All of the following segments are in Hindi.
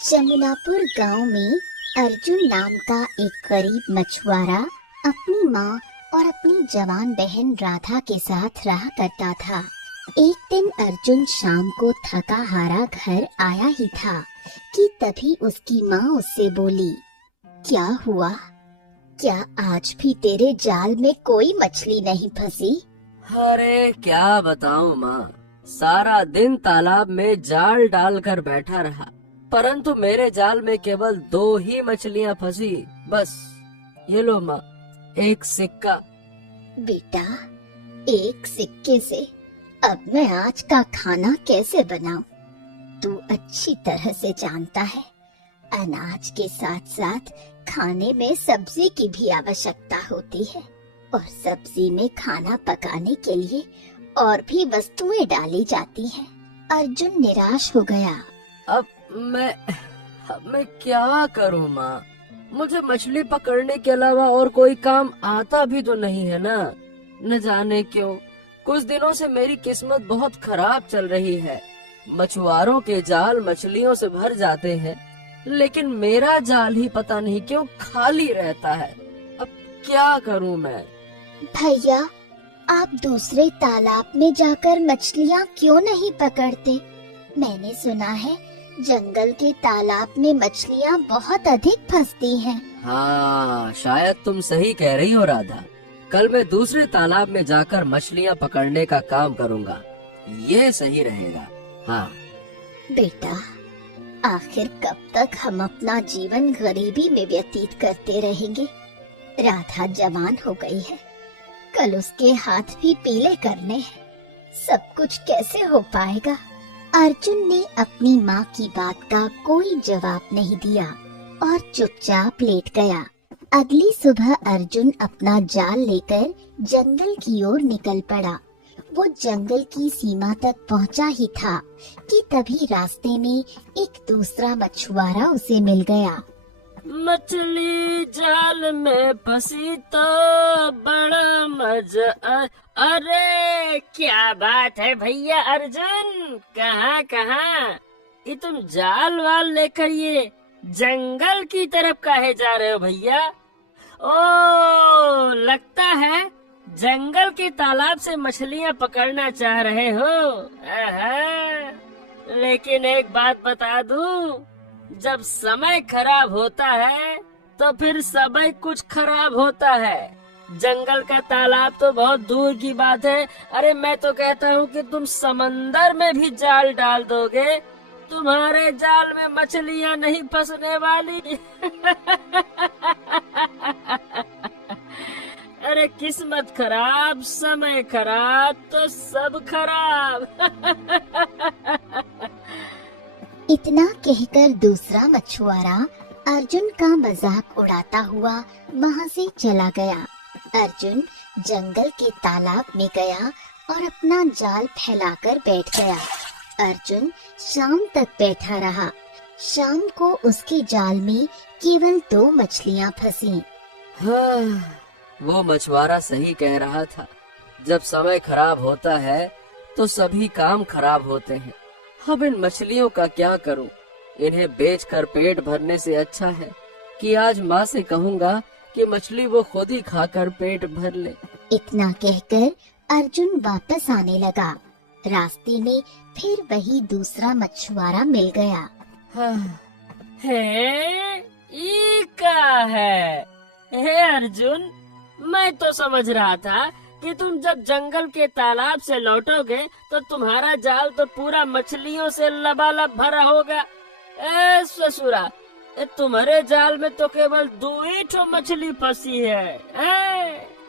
जमुनापुर गांव में अर्जुन नाम का एक गरीब मछुआरा अपनी माँ और अपनी जवान बहन राधा के साथ रहा करता था। एक दिन अर्जुन शाम को थका हारा घर आया ही था कि तभी उसकी माँ उससे बोली, क्या हुआ? क्या आज भी तेरे जाल में कोई मछली नहीं फंसी? अरे क्या बताऊं माँ, सारा दिन तालाब में जाल डालकर बैठा रहा, परंतु मेरे जाल में केवल 2 ही मछलियाँ फंसी। बस ये लो माँ, एक सिक्का। बेटा, एक सिक्के से अब मैं आज का खाना कैसे बनाऊं? तू अच्छी तरह से जानता है, अनाज के साथ साथ खाने में सब्जी की भी आवश्यकता होती है और सब्जी में खाना पकाने के लिए और भी वस्तुएं डाली जाती हैं। अर्जुन निराश हो गया। अब मैं क्या करूं माँ? मुझे मछली पकड़ने के अलावा और कोई काम आता भी तो नहीं है ना। न जाने क्यों कुछ दिनों से मेरी किस्मत बहुत खराब चल रही है। मछुआरों के जाल मछलियों से भर जाते हैं, लेकिन मेरा जाल ही पता नहीं क्यों खाली रहता है। अब क्या करूं मैं? भैया, आप दूसरे तालाब में जाकर मछलियाँ क्यों नहीं पकड़ते? मैंने सुना है जंगल के तालाब में मछलियाँ बहुत अधिक फंसती हैं। हाँ, शायद तुम सही कह रही हो राधा। कल मैं दूसरे तालाब में जाकर मछलियाँ पकड़ने का काम करूँगा, ये सही रहेगा। हाँ बेटा, आखिर कब तक हम अपना जीवन गरीबी में व्यतीत करते रहेंगे? राधा जवान हो गई है, कल उसके हाथ भी पीले करने हैं। सब कुछ कैसे हो पाएगा? अर्जुन ने अपनी माँ की बात का कोई जवाब नहीं दिया और चुपचाप लेट गया। अगली सुबह अर्जुन अपना जाल लेकर जंगल की ओर निकल पड़ा। वो जंगल की सीमा तक पहुंचा ही था कि तभी रास्ते में एक दूसरा मछुआरा उसे मिल गया। मछली जाल में फंसी तो बड़ा मजा। अरे क्या बात है भैया अर्जुन, कहाँ कहाँ? ये तुम जाल वाल लेकर ये जंगल की तरफ काहे जा रहे हो भैया? ओ, लगता है जंगल के तालाब से मछलियाँ पकड़ना चाह रहे हो। आहा, लेकिन एक बात बता दूं, जब समय खराब होता है तो फिर सब कुछ खराब होता है। जंगल का तालाब तो बहुत दूर की बात है। अरे मैं तो कहता हूँ कि तुम समंदर में भी जाल डाल दोगे, तुम्हारे जाल में मछलियाँ नहीं फंसने वाली। अरे किस्मत खराब, समय खराब तो सब खराब। इतना कहकर दूसरा मछुआरा अर्जुन का मजाक उड़ाता हुआ वहाँ से चला गया। अर्जुन जंगल के तालाब में गया और अपना जाल फैलाकर बैठ गया। अर्जुन शाम तक बैठा रहा। शाम को उसके जाल में केवल 2 मछलियाँ फंसी। हाँ, वो मछुआरा सही कह रहा था। जब समय खराब होता है तो सभी काम खराब होते हैं। अब इन मछलियों का क्या करूं? इन्हें बेचकर पेट भरने से अच्छा है कि आज माँ से कहूँगा कि मछली वो खुद ही खाकर पेट भर ले। इतना कहकर अर्जुन वापस आने लगा। रास्ते में फिर वही दूसरा मछुआरा मिल गया। हाँ, ये क्या है? हे अर्जुन, मैं तो समझ रहा था कि तुम जब जंगल के तालाब से लौटोगे तो तुम्हारा जाल तो पूरा मछलियों से लबालब भरा होगा। ए ससुरा, तुम्हारे जाल में तो केवल 2 ही ठो मछली फंसी है।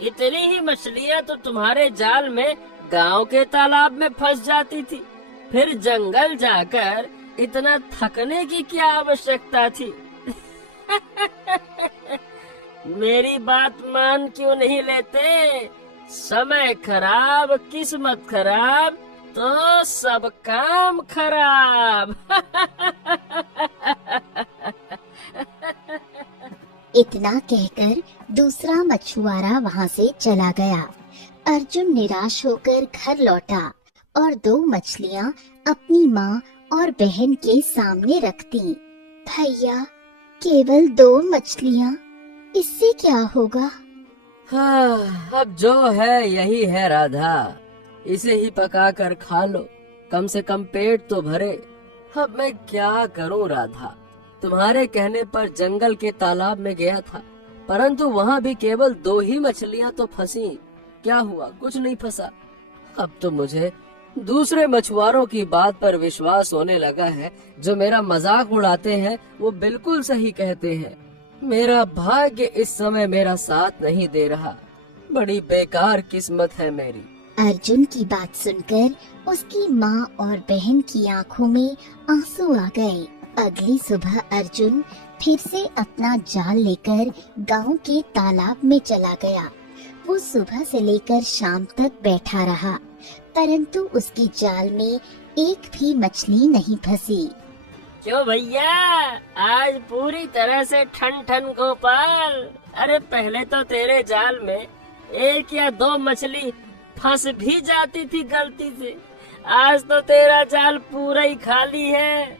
इतनी ही मछलियाँ तो तुम्हारे जाल में गांव के तालाब में फंस जाती थी। फिर जंगल जाकर इतना थकने की क्या आवश्यकता थी? मेरी बात मान क्यों नहीं लेते? समय खराब, किस्मत खराब तो सब काम खराब। इतना कहकर दूसरा मछुआरा वहाँ से चला गया। अर्जुन निराश होकर घर लौटा और 2 मछलियाँ अपनी माँ और बहन के सामने रख दी। भैया, केवल 2 मछलियाँ, इससे क्या होगा? हाँ, अब जो है यही है राधा, इसे ही पका कर खा लो, कम से कम पेट तो भरे। अब मैं क्या करूं राधा, तुम्हारे कहने पर जंगल के तालाब में गया था, परंतु वहाँ भी केवल 2 ही मछलियाँ तो फंसी। क्या हुआ? कुछ नहीं फंसा। अब तो मुझे दूसरे मछुआरों की बात पर विश्वास होने लगा है, जो मेरा मजाक उड़ाते हैं वो बिल्कुल सही कहते हैं। मेरा भाग्य इस समय मेरा साथ नहीं दे रहा, बड़ी बेकार किस्मत है मेरी। अर्जुन की बात सुनकर उसकी माँ और बहन की आंखों में आंसू आ गए। अगली सुबह अर्जुन फिर से अपना जाल लेकर गांव के तालाब में चला गया। वो सुबह से लेकर शाम तक बैठा रहा, परंतु उसकी जाल में एक भी मछली नहीं फंसी। क्यों भैया, आज पूरी तरह से ठन ठन गोपाल। अरे पहले तो तेरे जाल में 1 या 2 मछली फंस भी जाती थी गलती से, आज तो तेरा जाल पूरा ही खाली है।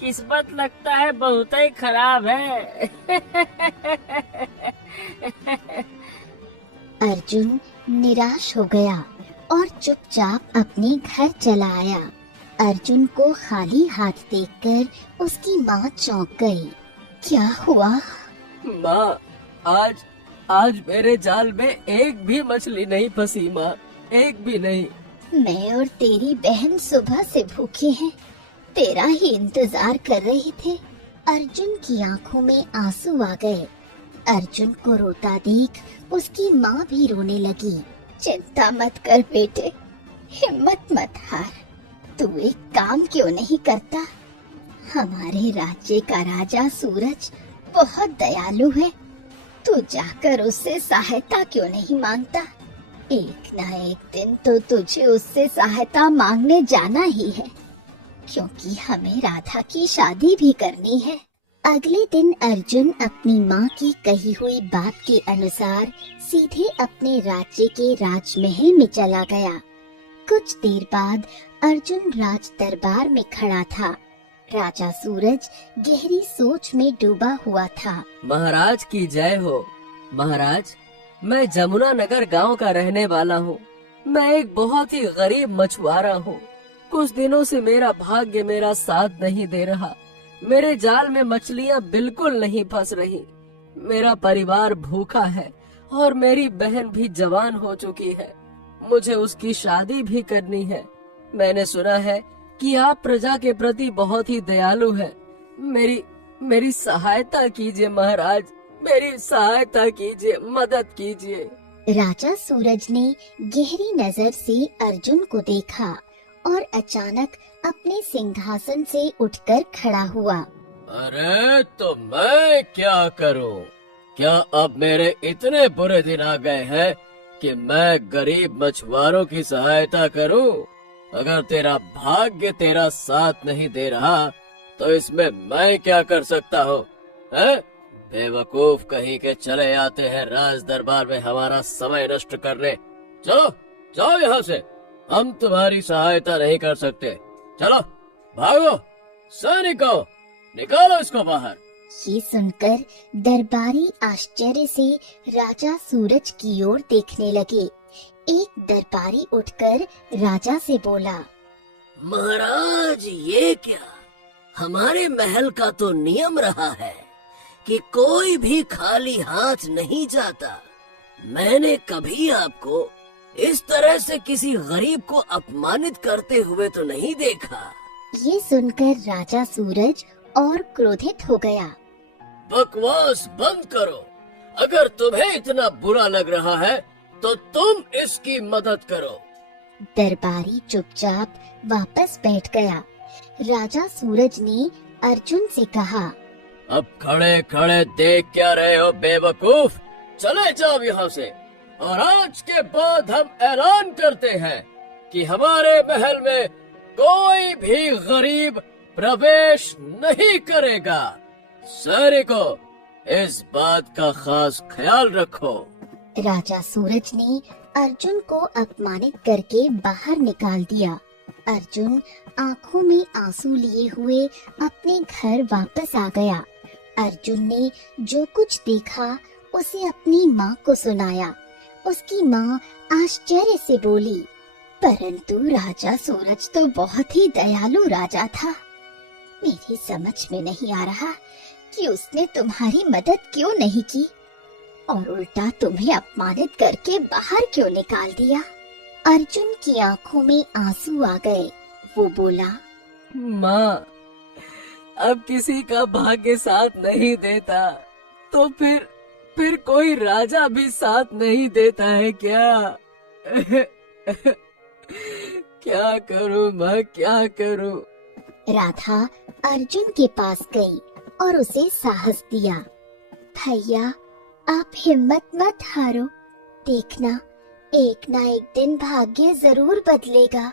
किस्मत लगता है बहुत ही खराब है। अर्जुन निराश हो गया और चुपचाप अपने घर चला आया। अर्जुन को खाली हाथ देखकर उसकी माँ चौंक गई। क्या हुआ? माँ, आज मेरे जाल में एक भी मछली नहीं फंसी माँ, एक भी नहीं। मैं और तेरी बहन सुबह से भूखे हैं, तेरा ही इंतजार कर रहे थे। अर्जुन की आंखों में आंसू आ गए। अर्जुन को रोता देख उसकी माँ भी रोने लगी। चिंता मत कर बेटे, हिम्मत मत हार। तू एक काम क्यों नहीं करता? हमारे राज्य का राजा सूरज बहुत दयालु है, तू जाकर उससे सहायता क्यों नहीं मांगता? एक ना एक दिन तो तुझे उससे सहायता मांगने जाना ही है, क्योंकि हमें राधा की शादी भी करनी है। अगले दिन अर्जुन अपनी माँ की कही हुई बात के अनुसार सीधे अपने राज्य के राजमहल में चला गया। कुछ देर बाद अर्जुन राज दरबार में खड़ा था। राजा सूरज गहरी सोच में डूबा हुआ था। महाराज की जय हो। महाराज, मैं जमुना नगर गांव का रहने वाला हूँ। मैं एक बहुत ही गरीब मछुआरा हूँ। कुछ दिनों से मेरा भाग्य मेरा साथ नहीं दे रहा। मेरे जाल में मछलियाँ बिल्कुल नहीं फंस रही। मेरा परिवार भूखा है और मेरी बहन भी जवान हो चुकी है। मुझे उसकी शादी भी करनी है। मैंने सुना है कि आप प्रजा के प्रति बहुत ही दयालु हैं। मेरी सहायता कीजिए महाराज, मेरी सहायता कीजिए, मदद कीजिए। राजा सूरज ने गहरी नजर से अर्जुन को देखा और अचानक अपने सिंहासन से उठकर खड़ा हुआ। अरे तो मैं क्या करूं? क्या अब मेरे इतने बुरे दिन आ गए हैं कि मैं गरीब मछुआरों की सहायता करूं? अगर तेरा भाग्य तेरा साथ नहीं दे रहा तो इसमें मैं क्या कर सकता हूँ? बेवकूफ कहीं के चले आते हैं राज दरबार में हमारा समय नष्ट करने। चलो जाओ यहाँ से, हम तुम्हारी सहायता नहीं कर सकते। चलो भागो, सैनिकों निकालो इसको बाहर। ये सुनकर दरबारी आश्चर्य से राजा सूरज की ओर देखने लगे। एक दरबारी उठकर राजा से बोला, महाराज ये क्या? हमारे महल का तो नियम रहा है कि कोई भी खाली हाथ नहीं जाता। मैंने कभी आपको इस तरह से किसी गरीब को अपमानित करते हुए तो नहीं देखा। ये सुनकर राजा सूरज और क्रोधित हो गया। बकवास बंद करो। अगर तुम्हें इतना बुरा लग रहा है तो तुम इसकी मदद करो। दरबारी चुपचाप वापस बैठ गया। राजा सूरज ने अर्जुन से कहा, अब खड़े खड़े देख क्या रहे हो बेवकूफ? चले जाओ यहाँ से, और आज के बाद हम ऐलान करते हैं कि हमारे महल में कोई भी गरीब प्रवेश नहीं करेगा। सैनिकों, इस बात का खास ख्याल रखो। राजा सूरज ने अर्जुन को अपमानित करके बाहर निकाल दिया। अर्जुन आंखों में आंसू लिए हुए अपने घर वापस आ गया। अर्जुन ने जो कुछ देखा उसे अपनी माँ को सुनाया। उसकी माँ आश्चर्य से बोली, परंतु राजा सूरज तो बहुत ही दयालु राजा था। मेरी समझ में नहीं आ रहा कि उसने तुम्हारी मदद क्यों नहीं की और उल्टा तुम्हें अपमानित करके बाहर क्यों निकाल दिया। अर्जुन की आंखों में आंसू आ गए। वो बोला, माँ, अब किसी का भाग्य साथ नहीं देता तो फिर कोई राजा भी साथ नहीं देता है क्या? क्या करूँ माँ, क्या करूँ? राधा अर्जुन के पास गई और उसे साहस दिया। भैया, आप हिम्मत मत हारो। देखना, एक ना एक दिन भाग्य जरूर बदलेगा।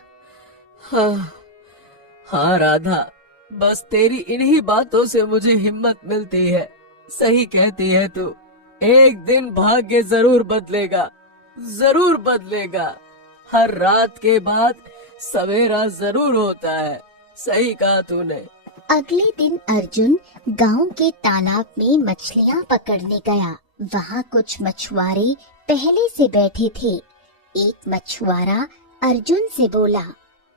हाँ राधा, बस तेरी इन्हीं बातों से मुझे हिम्मत मिलती है। सही कहती है तू, एक दिन भाग्य जरूर बदलेगा, जरूर बदलेगा। हर रात के बाद सवेरा जरूर होता है। सही कहा तूने। अगले दिन अर्जुन गांव के तालाब में मछलियां पकड़ने गया। वहाँ कुछ मछुआरे पहले से बैठे थे। एक मछुआरा अर्जुन से बोला,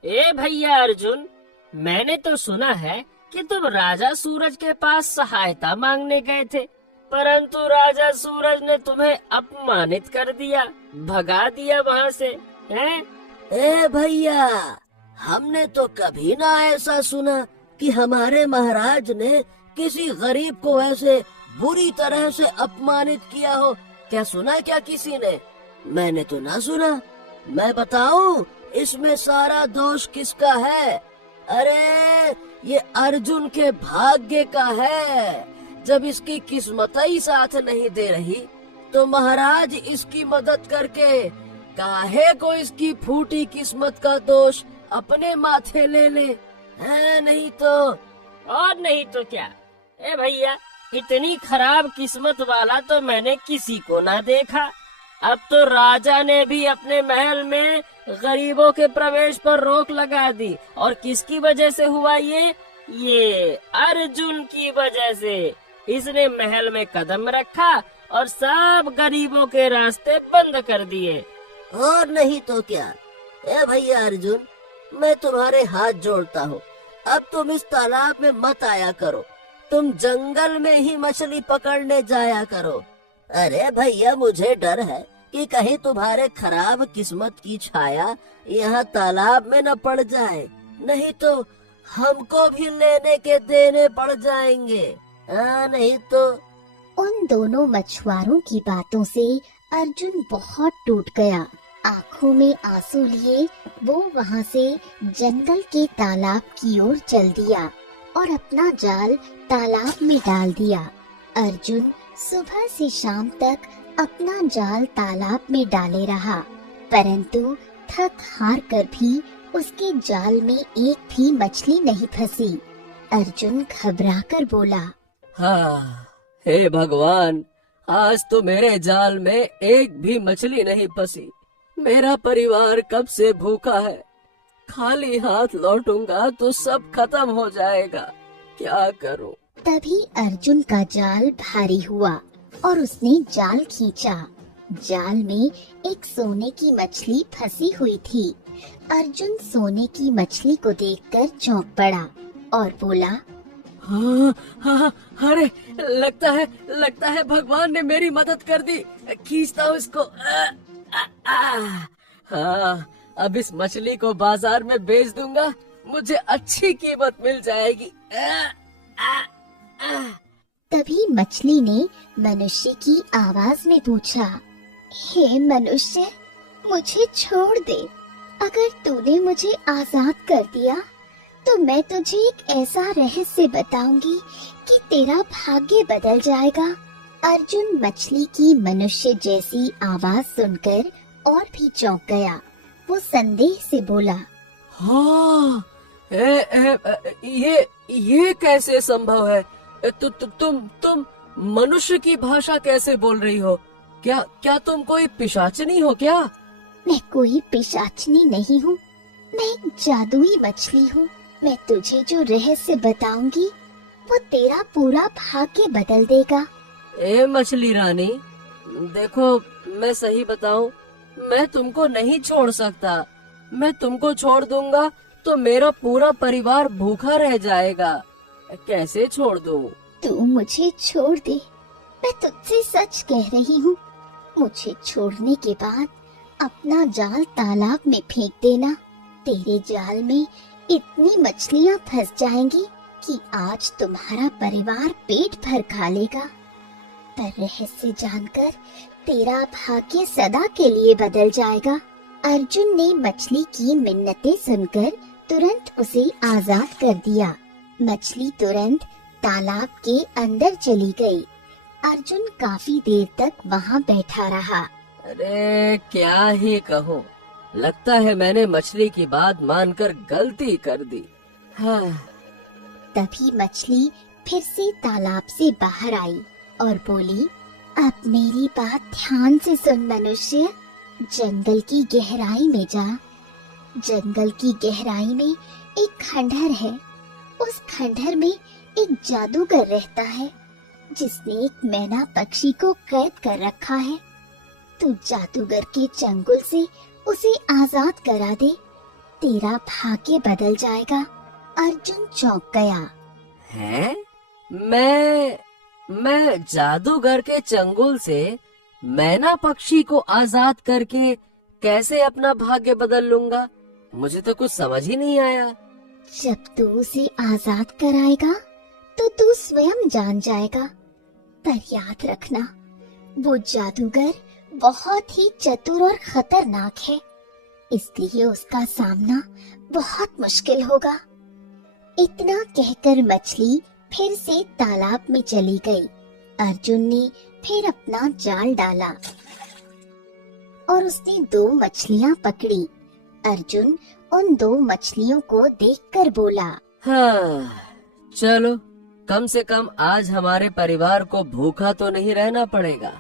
ए भैया अर्जुन, मैंने तो सुना है कि तुम राजा सूरज के पास सहायता मांगने गए थे, परंतु राजा सूरज ने तुम्हें अपमानित कर दिया, भगा दिया वहाँ से, हैं? ए भैया, हमने तो कभी ना ऐसा सुना कि हमारे महाराज ने किसी गरीब को ऐसे बुरी तरह से अपमानित किया हो। क्या सुना क्या किसी ने? मैंने तो ना सुना। मैं बताऊं इसमें सारा दोष किसका है? अरे ये अर्जुन के भाग्य का है। जब इसकी किस्मत ही साथ नहीं दे रही तो महाराज इसकी मदद करके काहे को इसकी फूटी किस्मत का दोष अपने माथे ले ले, है? नहीं तो और नहीं तो क्या। ए भैया, इतनी खराब किस्मत वाला तो मैंने किसी को ना देखा। अब तो राजा ने भी अपने महल में गरीबों के प्रवेश पर रोक लगा दी। और किसकी वजह से हुआ ये अर्जुन की वजह से। इसने महल में कदम रखा और सब गरीबों के रास्ते बंद कर दिए। और नहीं तो क्या। ए भैया अर्जुन, मैं तुम्हारे हाथ जोड़ता हूँ, अब तुम इस तालाब में मत आया करो। तुम जंगल में ही मछली पकड़ने जाया करो। अरे भैया, मुझे डर है कि कहीं तुम्हारे खराब किस्मत की छाया यहाँ तालाब में न पड़ जाए, नहीं तो हमको भी लेने के देने पड़ जाएंगे। नहीं तो। उन दोनों मछुआरों की बातों से अर्जुन बहुत टूट गया। आंखों में आंसू लिए वो वहाँ से जंगल के तालाब की ओर चल दिया और अपना जाल तालाब में डाल दिया। अर्जुन सुबह से शाम तक अपना जाल तालाब में डाले रहा, परंतु थक हार कर भी उसके जाल में एक भी मछली नहीं फंसी। अर्जुन घबराकर बोला, हाँ, हे भगवान, आज तो मेरे जाल में एक भी मछली नहीं फंसी। मेरा परिवार कब से भूखा है। खाली हाथ लौटूंगा तो सब खत्म हो जाएगा। क्या करूं? तभी अर्जुन का जाल भारी हुआ और उसने जाल खींचा। जाल में एक सोने की मछली फंसी हुई थी। अर्जुन सोने की मछली को देखकर चौंक पड़ा और बोला, हाँ, हाँ, अरे लगता है भगवान ने मेरी मदद कर दी। खींचता हूँ इसको। हाँ, अब इस मछली को बाजार में बेच दूंगा, मुझे अच्छी कीमत मिल जाएगी। तभी मछली ने मनुष्य की आवाज में पूछा, हे मनुष्य, मुझे छोड़ दे। अगर तूने मुझे आजाद कर दिया तो मैं तुझे एक ऐसा रहस्य बताऊंगी कि तेरा भाग्य बदल जाएगा। अर्जुन मछली की मनुष्य जैसी आवाज सुनकर और भी चौंक गया। वो संदेह से बोला, हाँ, ये कैसे संभव है? तुम मनुष्य की भाषा कैसे बोल रही हो? क्या तुम कोई पिशाचनी हो क्या? मैं कोई पिशाचनी नहीं हूँ। मैं एक जादुई मछली हूँ। मैं तुझे जो रहस्य बताऊंगी वो तेरा पूरा भाग्य बदल देगा। ए मछली रानी, देखो मैं सही बताऊं, मैं तुमको नहीं छोड़ सकता। मैं तुमको छोड़ दूंगा तो मेरा पूरा परिवार भूखा रह जाएगा। कैसे छोड़ दूं? तू मुझे छोड़ दे, मैं तुझसे सच कह रही हूँ। मुझे छोड़ने के बाद अपना जाल तालाब में फेंक देना। तेरे जाल में इतनी मछलियाँ फंस जाएंगी कि आज तुम्हारा परिवार पेट भर खा लेगा। पर रहस्य जानकर तेरा भाग्य सदा के लिए बदल जाएगा। अर्जुन ने मछली की मिन्नतें सुनकर तुरंत उसे आजाद कर दिया। मछली तुरंत तालाब के अंदर चली गई। अर्जुन काफी देर तक वहाँ बैठा रहा। अरे क्या ही कहूँ, लगता है मैंने मछली की बात मानकर गलती कर दी। हाँ। तभी मछली फिर से तालाब से बाहर आई और बोली, अब मेरी बात ध्यान से सुन मनुष्य। जंगल की गहराई में जा। जंगल की गहराई में एक खंडहर है। उस खंडहर में एक जादूगर रहता है जिसने एक मैना पक्षी को कैद कर रखा है। तू जादूगर के चंगुल से उसे आजाद करा दे, तेरा भाग्य बदल जाएगा। अर्जुन चौंक गया। है? मैं जादूगर के चंगुल से मैना पक्षी को आजाद करके कैसे अपना भाग्य बदल लूंगा? मुझे तो कुछ समझ ही नहीं आया। जब तू उसे आजाद कराएगा तो तू स्वयं जान जाएगा। पर याद रखना, वो जादूगर बहुत ही चतुर और खतरनाक है, इसलिए उसका सामना बहुत मुश्किल होगा। इतना कहकर मछली फिर से तालाब में चली गई। अर्जुन ने फिर अपना जाल डाला और उसने 2 मछलियां पकड़ी। अर्जुन उन 2 मछलियों को देखकर बोला, हाँ, चलो कम से कम आज हमारे परिवार को भूखा तो नहीं रहना पड़ेगा।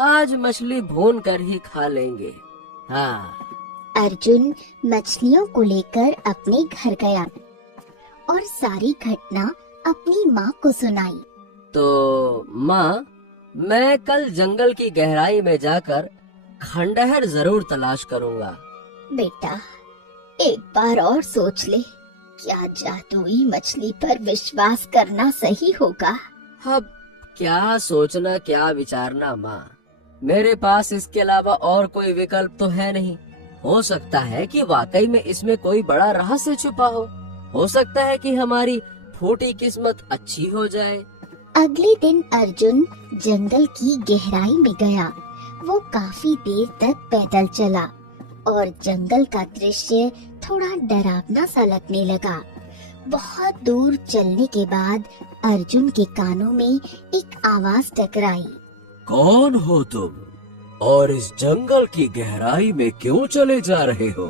आज मछली भून कर ही खा लेंगे। हाँ। अर्जुन मछलियों को लेकर अपने घर गया और सारी घटना अपनी माँ को सुनाई। तो माँ, मैं कल जंगल की गहराई में जाकर खंडहर जरूर तलाश करूँगा। बेटा, एक बार और सोच ले, क्या जादुई मछली पर विश्वास करना सही होगा? अब क्या सोचना क्या विचारना माँ, मेरे पास इसके अलावा और कोई विकल्प तो है नहीं। हो सकता है कि वाकई में इसमें कोई बड़ा रहस्य छुपा हो सकता है कि हमारी फूटी किस्मत अच्छी हो जाए। अगले दिन अर्जुन जंगल की गहराई में गया। वो काफी देर तक पैदल चला और जंगल का दृश्य थोड़ा डरावना सा लगने लगा। बहुत दूर चलने के बाद अर्जुन के कानों में एक आवाज टकराई। कौन हो तुम और इस जंगल की गहराई में क्यों चले जा रहे हो?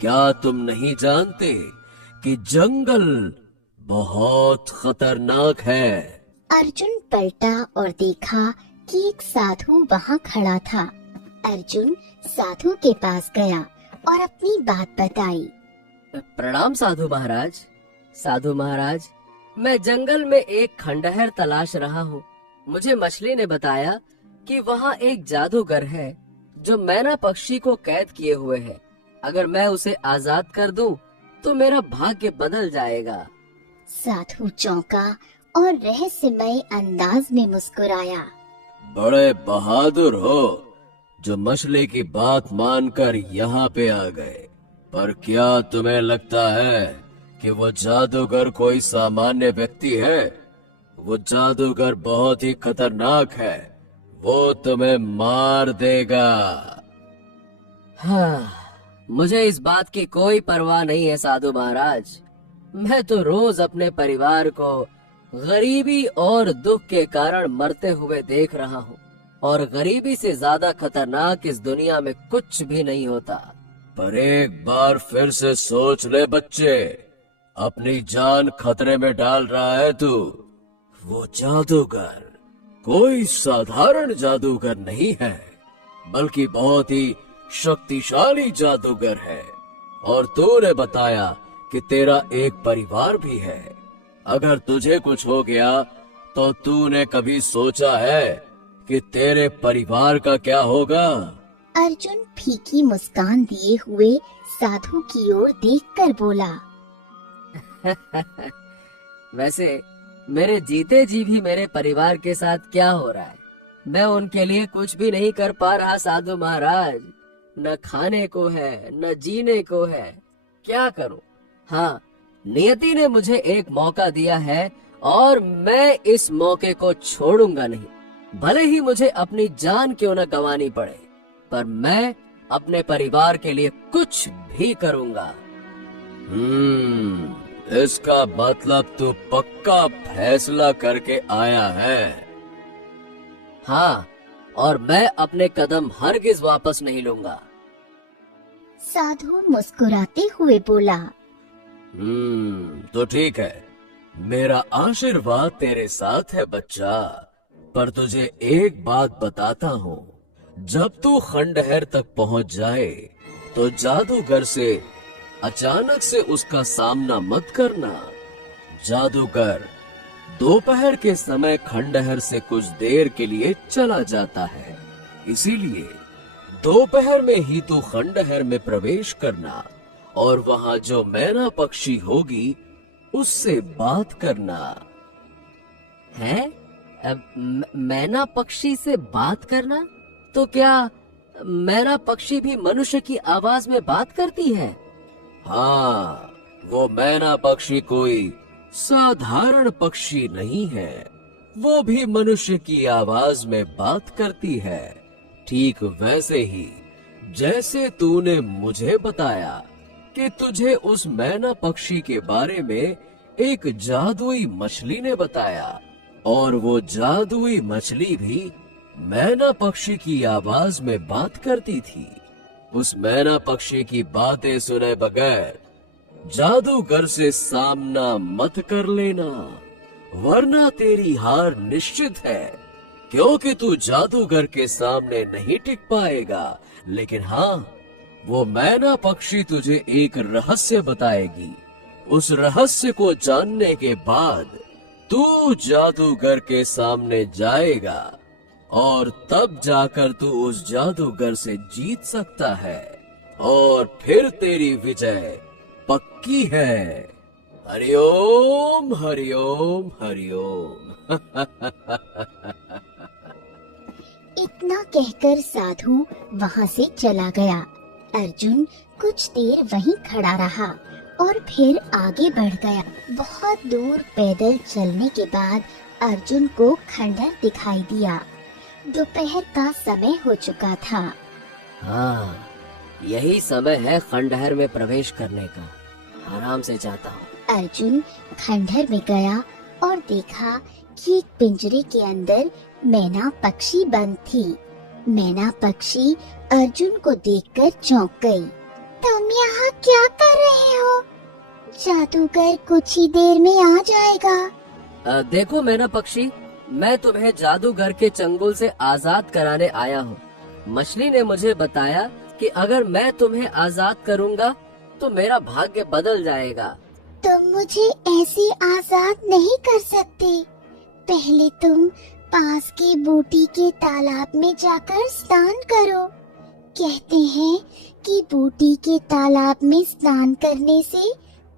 क्या तुम नहीं जानते कि जंगल बहुत खतरनाक है? अर्जुन पलटा और देखा कि एक साधु वहाँ खड़ा था। अर्जुन साधु के पास गया और अपनी बात बताई। प्रणाम साधु महाराज। साधु महाराज, मैं जंगल में एक खंडहर तलाश रहा हूँ। मुझे मछली ने बताया कि वहाँ एक जादूगर है जो मैना पक्षी को कैद किए हुए है। अगर मैं उसे आजाद कर दूं तो मेरा भाग्य बदल जाएगा। साधु चौंका और रहस्यमय अंदाज में मुस्कुराया। बड़े बहादुर हो जो मछली की बात मानकर यहाँ पे आ गए। पर क्या तुम्हें लगता है कि वो जादूगर कोई सामान्य व्यक्ति है? वो जादूगर बहुत ही खतरनाक है। वो तुम्हें मार देगा। हाँ, मुझे इस बात की कोई परवाह नहीं है साधु महाराज। मैं तो रोज अपने परिवार को गरीबी और दुख के कारण मरते हुए देख रहा हूँ, और गरीबी से ज्यादा खतरनाक इस दुनिया में कुछ भी नहीं होता। पर एक बार फिर से सोच ले बच्चे, अपनी जान खतरे में डाल रहा है तू। वो जादूगर कोई साधारण जादूगर नहीं है, बल्कि बहुत ही शक्तिशाली जादूगर है। और तूने बताया कि तेरा एक परिवार भी है। अगर तुझे कुछ हो गया तो तूने कभी सोचा है कि तेरे परिवार का क्या होगा? अर्जुन फीकी मुस्कान दिए हुए साधु की ओर देखकर बोला। वैसे मेरे जीते जी भी मेरे परिवार के साथ क्या हो रहा है? मैं उनके लिए कुछ भी नहीं कर पा रहा साधु महाराज। न खाने को है न जीने को है, क्या करूं? हाँ, नियति ने मुझे एक मौका दिया है और मैं इस मौके को छोड़ूंगा नहीं। भले ही मुझे अपनी जान क्यों न गंवानी पड़े, पर मैं अपने परिवार के लिए कुछ भी करूंगा। इसका मतलब तू पक्का फैसला करके आया है। हाँ, और मैं अपने कदम हरगिज वापस नहीं लूंगा। साधु मुस्कुराते हुए बोला। तो ठीक है, मेरा आशीर्वाद तेरे साथ है बच्चा। पर तुझे एक बात बताता हूँ, जब तू खंडहर तक पहुँच जाए तो जादूगर से अचानक से उसका सामना मत करना। जादूगर दोपहर के समय खंडहर से कुछ देर के लिए चला जाता है, इसीलिए दोपहर में ही तू खंडहर में प्रवेश करना और वहाँ जो मैना पक्षी होगी उससे बात करना। है? मैना पक्षी से बात करना? तो क्या मैना पक्षी भी मनुष्य की आवाज में बात करती है? हाँ, वो मैना पक्षी कोई साधारण पक्षी नहीं है, वो भी मनुष्य की आवाज में बात करती है। ठीक वैसे ही जैसे तूने मुझे बताया कि तुझे उस मैना पक्षी के बारे में एक जादुई मछली ने बताया, और वो जादुई मछली भी मैना पक्षी की आवाज में बात करती थी। उस मैना पक्षी की बातें सुने बगैर जादूगर से सामना मत कर लेना, वरना तेरी हार निश्चित है, क्योंकि तू जादूगर के सामने नहीं टिक पाएगा। लेकिन हाँ, वो मैना पक्षी तुझे एक रहस्य बताएगी। उस रहस्य को जानने के बाद तू जादूगर के सामने जाएगा और तब जाकर तू उस जादूगर से जीत सकता है, और फिर तेरी विजय पक्की है। हरिओम हरिओम हरिओम। इतना कहकर साधु वहाँ से चला गया। अर्जुन कुछ देर वहीं खड़ा रहा और फिर आगे बढ़ गया। बहुत दूर पैदल चलने के बाद अर्जुन को खंडहर दिखाई दिया। दोपहर का समय हो चुका था। हाँ, यही समय है खंडहर में प्रवेश करने का। आराम से जाता हूँ। अर्जुन खंडहर में गया और देखा कि एक पिंजरे के अंदर मैना पक्षी बंद थी। मैना पक्षी अर्जुन को देखकर चौंक गई। तुम यहाँ क्या कर रहे हो? जादूगर कुछ ही देर में आ जाएगा। देखो मैना पक्षी, मैं तुम्हें जादूगर के चंगुल से आजाद कराने आया हूँ। मछली ने मुझे बताया कि अगर मैं तुम्हें आजाद करूँगा तो मेरा भाग्य बदल जाएगा। तुम मुझे ऐसे आजाद नहीं कर सकते। पहले तुम पास के बूटी के तालाब में जाकर स्नान करो। कहते हैं कि बूटी के तालाब में स्नान करने से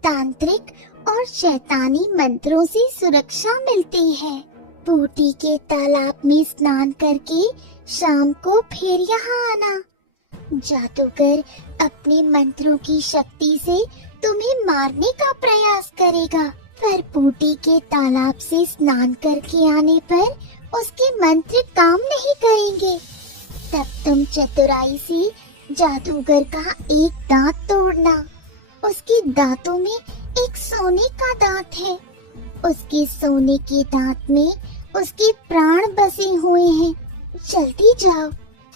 तांत्रिक और शैतानी मंत्रों से सुरक्षा मिलती है। बूटी के तालाब में स्नान करके शाम को फिर यहाँ आना। जादूगर अपने मंत्रों की शक्ति से तुम्हें मारने का प्रयास करेगा, पर बूटी के तालाब से स्नान करके आने पर उसके मंत्र काम नहीं करेंगे। तब तुम चतुराई से जादूगर का एक दांत तोड़ना। उसके दांतों में एक सोने का दांत है। उसके सोने के दांत में उसके प्राण बसे हुए हैं। जल्दी जाओ,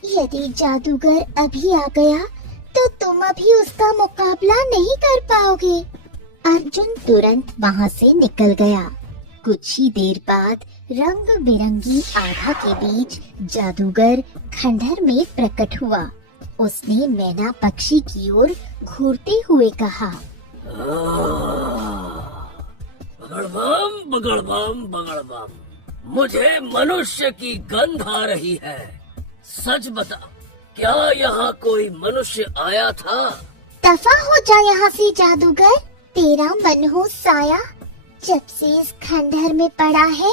यदि जादूगर अभी आ गया तो तुम अभी उसका मुकाबला नहीं कर पाओगे। अर्जुन तुरंत वहाँ से निकल गया। कुछ ही देर बाद रंग बिरंगी आभा के बीच जादूगर खंडहर में प्रकट हुआ। उसने मैना पक्षी की ओर घूरते हुए कहा। बगड़बम बगड़बम बगड़बम, मुझे मनुष्य की गंध आ रही है। सच बता, क्या यहाँ कोई मनुष्य आया था? दफा हो जा यहाँ से जादूगर, तेरा मनहूस साया जब से इस खंडहर में पड़ा है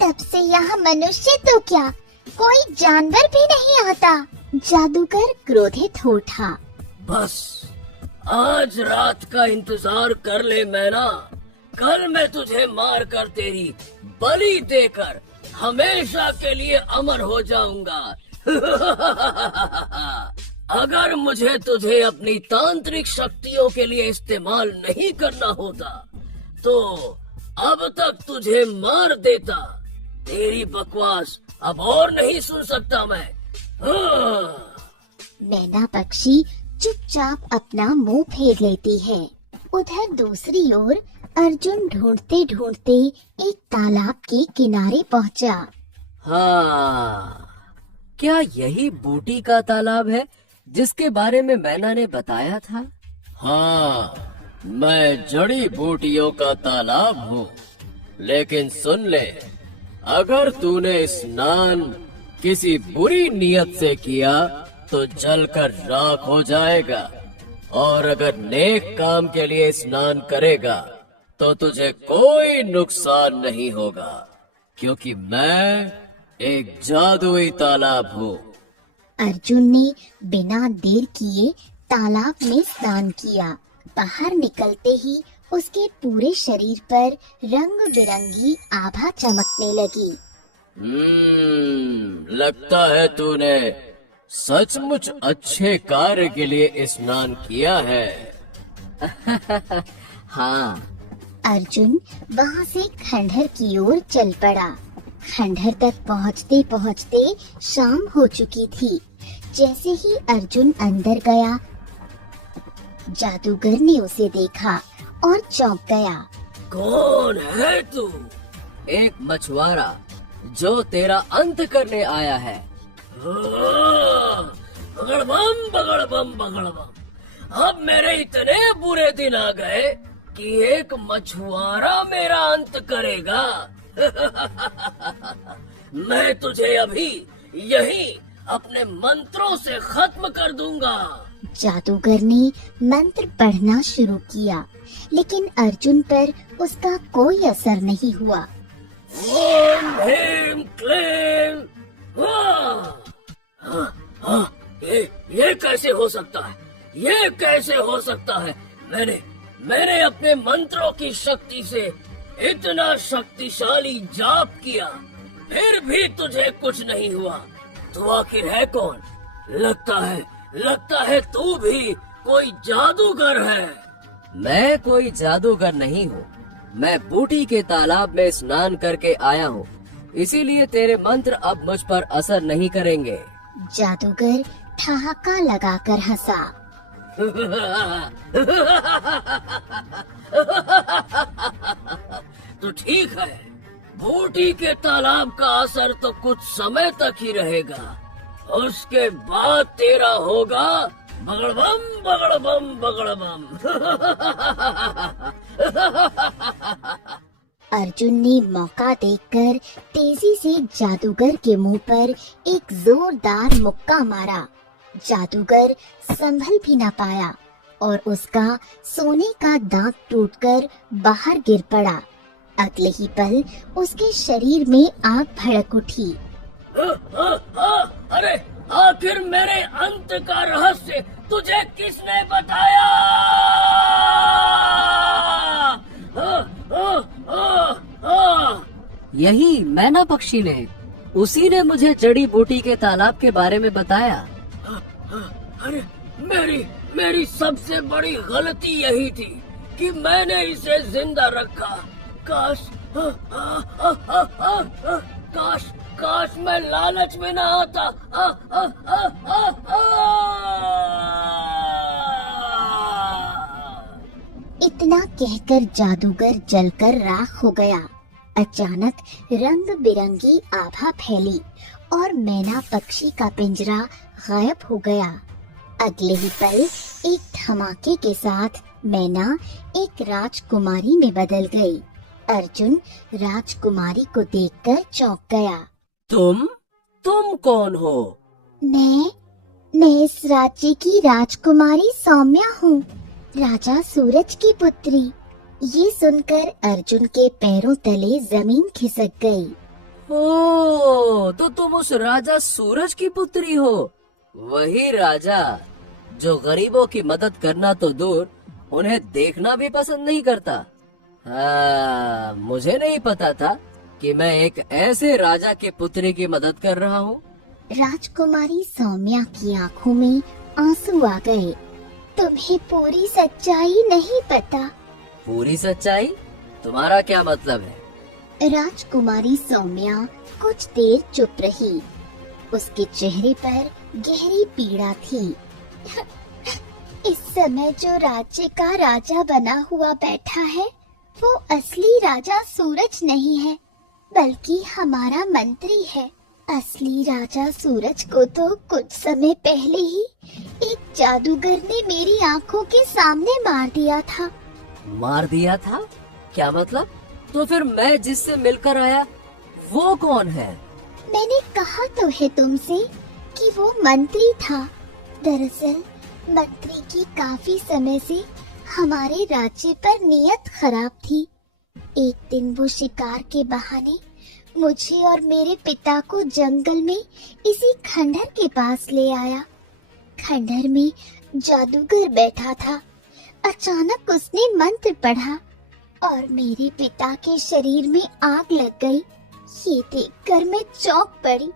तब से यहाँ मनुष्य तो क्या कोई जानवर भी नहीं आता। जादूगर क्रोधित हो उठा। बस आज रात का इंतजार कर ले मैना, कल मैं तुझे मार कर तेरी बलि देकर हमेशा के लिए अमर हो जाऊंगा। अगर मुझे तुझे अपनी तांत्रिक शक्तियों के लिए इस्तेमाल नहीं करना होता तो अब तक तुझे मार देता। तेरी बकवास अब और नहीं सुन सकता मैं। मैना पक्षी चुपचाप अपना मुंह फेर लेती है। उधर दूसरी ओर अर्जुन ढूंढते ढूंढते एक तालाब के किनारे पहुंचा। हाँ, क्या यही बूटी का तालाब है जिसके बारे में मैना ने बताया था? हाँ, मैं जड़ी बूटियों का तालाब हूँ। लेकिन सुन ले, अगर तूने स्नान किसी बुरी नियत से किया तो जलकर राख हो जाएगा, और अगर नेक काम के लिए स्नान करेगा तो तुझे कोई नुकसान नहीं होगा, क्योंकि मैं एक जादुई तालाब हूँ। अर्जुन ने बिना देर किए तालाब में स्नान किया। बाहर निकलते ही उसके पूरे शरीर पर रंग बिरंगी आभा चमकने लगी। लगता है तूने सचमुच अच्छे कार्य के लिए स्नान किया है। हाँ। अर्जुन वहाँ से खंडहर की ओर चल पड़ा। खंडहर तक पहुँचते पहुँचते शाम हो चुकी थी। जैसे ही अर्जुन अंदर गया, जादूगर ने उसे देखा और चौंक गया। कौन है तू? एक मछुआरा जो तेरा अंत करने आया है। बगड़बम बगड़बम बगड़बम, अब मेरे इतने बुरे दिन आ गए कि एक मछुआरा मेरा अंत करेगा। मैं तुझे अभी यही अपने मंत्रों से खत्म कर दूंगा। जादूगर ने मंत्र पढ़ना शुरू किया, लेकिन अर्जुन पर उसका कोई असर नहीं हुआ। ओम ह्रीं क्लीं। ये कैसे हो सकता है? ये कैसे हो सकता है? मैंने अपने मंत्रों की शक्ति से इतना शक्तिशाली जाप किया, फिर भी तुझे कुछ नहीं हुआ। तो आखिर है कौन? लगता है तू भी कोई जादूगर है। मैं कोई जादूगर नहीं हूँ। मैं बूटी के तालाब में स्नान करके आया हूँ, इसीलिए तेरे मंत्र अब मुझ पर असर नहीं करेंगे। जादूगर ठहाका लगाकर हंसा। तो ठीक है, बूटी के तालाब का असर तो कुछ समय तक ही रहेगा, उसके बाद तेरा होगा बगड़बम बगड़बम बगड़बम। अर्जुन ने मौका देखकर तेजी से जादूगर के मुंह पर एक जोरदार मुक्का मारा। जादूगर संभल भी न पाया और उसका सोने का दांत टूटकर बाहर गिर पड़ा। अगले ही पल उसके शरीर में आग भड़क उठी। अरे आखिर मेरे अंत का रहस्य तुझे किसने बताया? यही मैना पक्षी ने, उसी ने मुझे जड़ी बूटी के तालाब के बारे में बताया। अरे मेरी सबसे बड़ी गलती यही थी कि मैंने इसे जिंदा रखा। काश मैं लालच में ना आता। इतना कहकर जादूगर जलकर राख हो गया। अचानक रंग बिरंगी आभा फैली और मैना पक्षी का पिंजरा गायब हो गया। अगले ही पल एक धमाके के साथ मैना एक राजकुमारी में बदल गई। अर्जुन राजकुमारी को देखकर चौंक गया। तुम कौन हो? मैं इस राज्य की राजकुमारी सौम्या हूँ, राजा सूरज की पुत्री। ये सुनकर अर्जुन के पैरों तले जमीन खिसक गई। ओ, तो तुम उस राजा सूरज की पुत्री हो, वही राजा जो गरीबों की मदद करना तो दूर उन्हें देखना भी पसंद नहीं करता। हाँ, मुझे नहीं पता था कि मैं एक ऐसे राजा के पुत्री की मदद कर रहा हूँ। राजकुमारी सौम्या की आंखों में आंसू आ गए। तुम्हें पूरी सच्चाई नहीं पता। पूरी सच्चाई? तुम्हारा क्या मतलब है? राजकुमारी सौम्या कुछ देर चुप रही। उसके चेहरे पर गहरी पीड़ा थी। इस समय जो राज्य का राजा बना हुआ बैठा है वो असली राजा सूरज नहीं है, बल्कि हमारा मंत्री है। असली राजा सूरज को तो कुछ समय पहले ही एक जादूगर ने मेरी आंखों के सामने मार दिया था। मार दिया था? क्या मतलब? तो फिर मैं जिससे मिलकर आया वो कौन है? मैंने कहा तो है तुमसे कि वो मंत्री था। दरअसल मंत्री की काफी समय से हमारे राज्य पर नियत खराब थी। एक दिन वो शिकार के बहाने मुझे और मेरे पिता को जंगल में इसी खंडहर के पास ले आया। खंडहर में जादूगर बैठा था। अचानक उसने मंत्र पढ़ा और मेरे पिता के शरीर में आग लग गई। ये देखकर मैं चौंक पड़ी।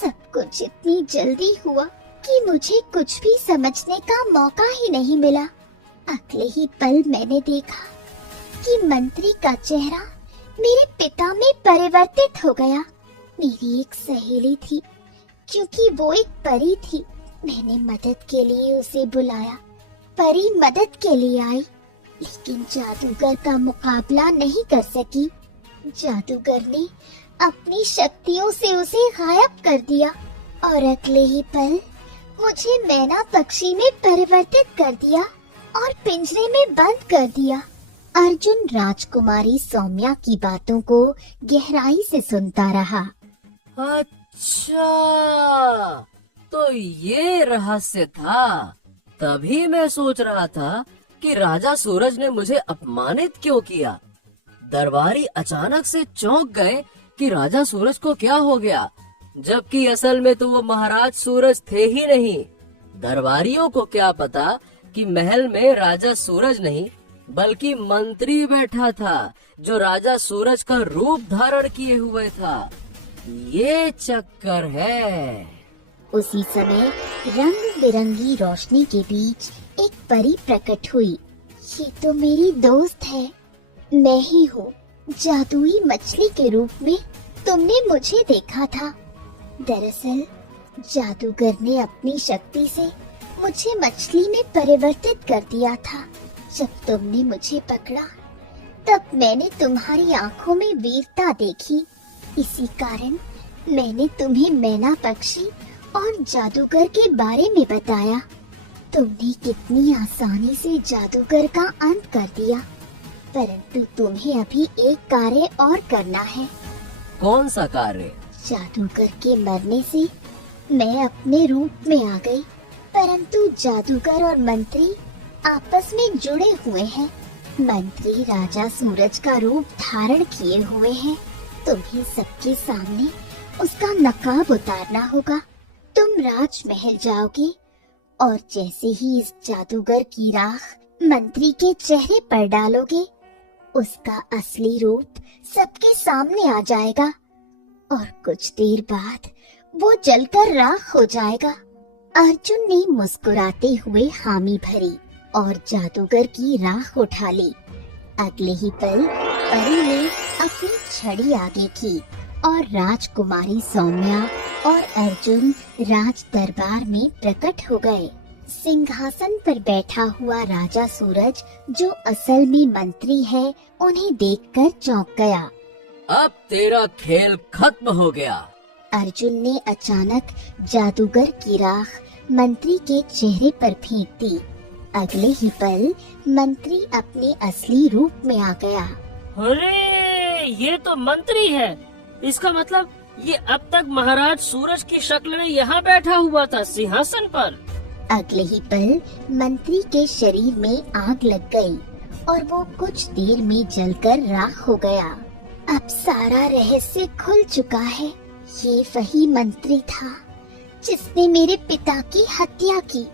सब कुछ इतनी जल्दी हुआ कि मुझे कुछ भी समझने का मौका ही नहीं मिला। अगले ही पल मैंने देखा कि मंत्री का चेहरा मेरे पिता में परिवर्तित हो गया। मेरी एक सहेली थी, क्योंकि वो एक परी थी। मैंने मदद के लिए उसे बुलाया। परी मदद के लिए आई, लेकिन जादूगर का मुकाबला नहीं कर सकी। जादूगर ने अपनी शक्तियों से उसे गायब कर दिया और अगले ही पल मुझे मैना पक्षी में परिवर्तित कर दिया और पिंजरे में बंद कर दिया। अर्जुन राजकुमारी सौम्या की बातों को गहराई से सुनता रहा। अच्छा, तो ये रहस्य था। तभी मैं सोच रहा था कि राजा सूरज ने मुझे अपमानित क्यों किया। दरबारी अचानक से चौंक गए कि राजा सूरज को क्या हो गया, जबकि असल में तो वो महाराज सूरज थे ही नहीं। दरबारियों को क्या पता कि महल में राजा सूरज नहीं बल्कि मंत्री बैठा था जो राजा सूरज का रूप धारण किए हुए था। ये चक्कर है। उसी समय रंग बिरंगी रोशनी के बीच एक परी प्रकट हुई। ये तो मेरी दोस्त है। मैं ही हूँ। जादुई मछली के रूप में तुमने मुझे देखा था। दरअसल जादूगर ने अपनी शक्ति से मुझे मछली में परिवर्तित कर दिया था। जब तुमने मुझे पकड़ा तब मैंने तुम्हारी आंखों में वीरता देखी। इसी कारण मैंने तुम्हें मैना पक्षी और जादूगर के बारे में बताया। तुमने कितनी आसानी से जादूगर का अंत कर दिया, परंतु तुम्हें अभी एक कार्य और करना है। कौन सा कार्य? जादूगर के मरने से मैं अपने रूप में आ गई, परंतु जादूगर और मंत्री आपस में जुड़े हुए हैं। मंत्री राजा सूरज का रूप धारण किए हुए हैं। तुम्हें सबके सामने उसका नकाब उतारना होगा। तुम राजमहल जाओगे और जैसे ही इस जादूगर की राख मंत्री के चेहरे पर डालोगे, उसका असली रूप सबके सामने आ जाएगा और कुछ देर बाद वो जलकर राख हो जाएगा। अर्जुन ने मुस्कुराते हुए हामी भरी और जादूगर की राख उठा ली। अगले ही पल परी ने अपनी छड़ी आगे की और राजकुमारी सौम्या और अर्जुन राज दरबार में प्रकट हो गए। सिंहासन पर बैठा हुआ राजा सूरज, जो असल में मंत्री है, उन्हें देखकर चौंक गया। अब तेरा खेल खत्म हो गया। अर्जुन ने अचानक जादूगर की राख मंत्री के चेहरे पर फेंक दी। अगले ही पल मंत्री अपने असली रूप में आ गया। अरे ये तो मंत्री है। इसका मतलब ये अब तक महाराज सूरज की शक्ल में यहाँ बैठा हुआ था सिंहासन पर। अगले ही पल मंत्री के शरीर में आग लग गई और वो कुछ देर में जलकर राख हो गया। अब सारा रहस्य खुल चुका है। ये वही मंत्री था जिसने मेरे पिता की हत्या की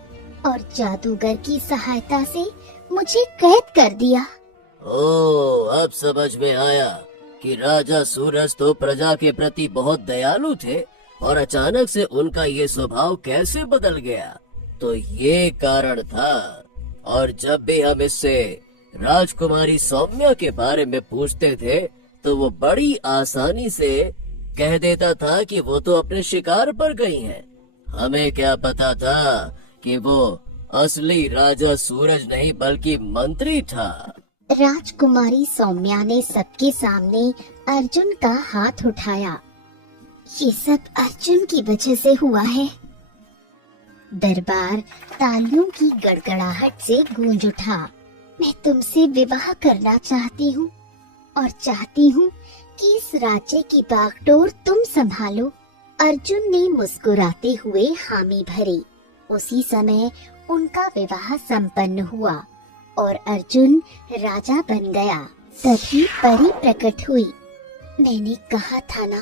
और जादूगर की सहायता से मुझे कैद कर दिया। ओ, अब समझ में आया कि राजा सूरज तो प्रजा के प्रति बहुत दयालु थे और अचानक से उनका ये स्वभाव कैसे बदल गया। तो ये कारण था। और जब भी हम इससे राजकुमारी सौम्या के बारे में पूछते थे तो वो बड़ी आसानी से कह देता था कि वो तो अपने शिकार पर गई हैं। हमें क्या पता था कि वो असली राजा सूरज नहीं बल्कि मंत्री था। राजकुमारी सौम्या ने सबके सामने अर्जुन का हाथ उठाया। ये सब अर्जुन की वजह से हुआ है। दरबार तालियों की गड़गड़ाहट से गूंज उठा। मैं तुमसे विवाह करना चाहती हूँ और चाहती हूँ कि इस राज्य की बागडोर तुम संभालो। अर्जुन ने मुस्कुराते हुए हामी भरी। उसी समय उनका विवाह संपन्न हुआ और अर्जुन राजा बन गया। तभी परी प्रकट हुई। मैंने कहा था ना,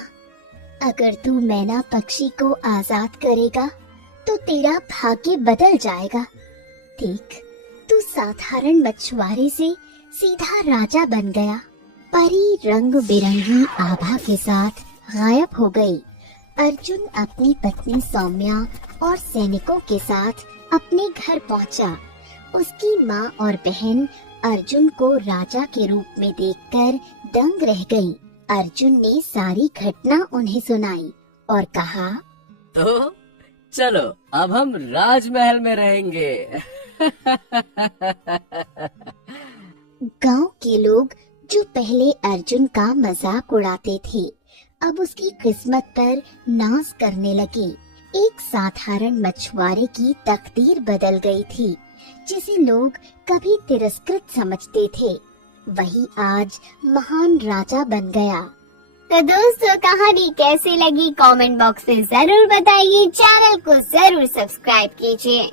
अगर तू मैना पक्षी को आजाद करेगा तो तेरा भाग्य बदल जाएगा। देख, तू साधारण मछुआरे से सीधा राजा बन गया। परी रंग बिरंगी आभा के साथ गायब हो गई। अर्जुन अपनी पत्नी सौम्या और सैनिकों के साथ अपने घर पहुंचा। उसकी माँ और बहन अर्जुन को राजा के रूप में देखकर दंग रह गईं। अर्जुन ने सारी घटना उन्हें सुनाई और कहा, तो चलो अब हम राजमहल में रहेंगे। गांव के लोग जो पहले अर्जुन का मजाक उड़ाते थे, अब उसकी किस्मत पर नाज करने लगे। एक साधारण मछुआरे की तकदीर बदल गई थी, जिसे लोग कभी तिरस्कृत समझते थे, वही आज महान राजा बन गया। तो दोस्तों, कहानी कैसी लगी कमेंट बॉक्स में जरूर बताइए। चैनल को जरूर सब्सक्राइब कीजिए।